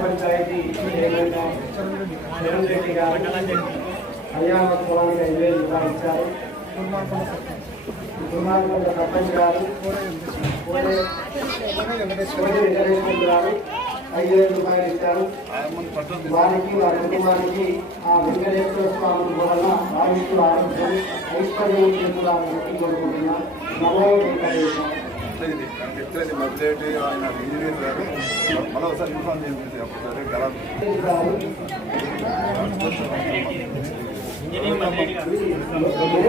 Panchayat chairman Charan Reddy గారు కళ్యాణోత్సవానికి ఐదు వేలు రూపాయలు ఇచ్చారు దుర్మార్గంలో గారు వెంకటేశ్వర గారు ఐదు వేల రూపాయలు ఇచ్చారు వారికి వారి కుటుంబానికి ఆ వెంకటేశ్వర స్వామి వలన ఆయుష్ ఆరోగ్యం ఐశ్వర్యం చేకూరాలని కోరుకుంటున్నాం నమో వెంకటేశ్వర ఆయన ఇంజనీర్ గారు మళ్ళీ ఒకసారి ఇన్ఫార్మ్ చేయండి అప్పుడు సరే గల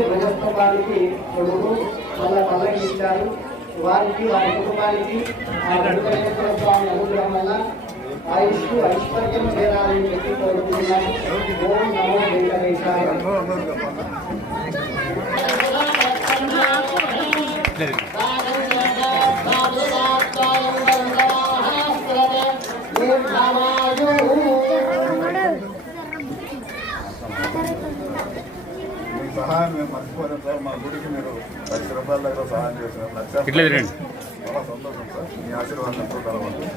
ప్రజాస్వానికి కొడుకు వాళ్ళ పల్లకి ఇచ్చారు వారికి వారి కుటుంబానికి ఆ వెంకటేశ్వర స్వామి అనుగ్రహం వల్ల ఆయుష్ ఐశ్వర్యం చేరాలని చెప్పి కోరుకుంటున్నాను ఓం నమో వెంకటేశాయ సహాయం మేము మర్చిపోలేం సార్ మా గుడికి మీరు లక్ష రూపాయల దగ్గర సహాయం తినండి. చాలా సంతోషం సార్. మీ ఆశీర్వాదం ఎంతో కలవాలి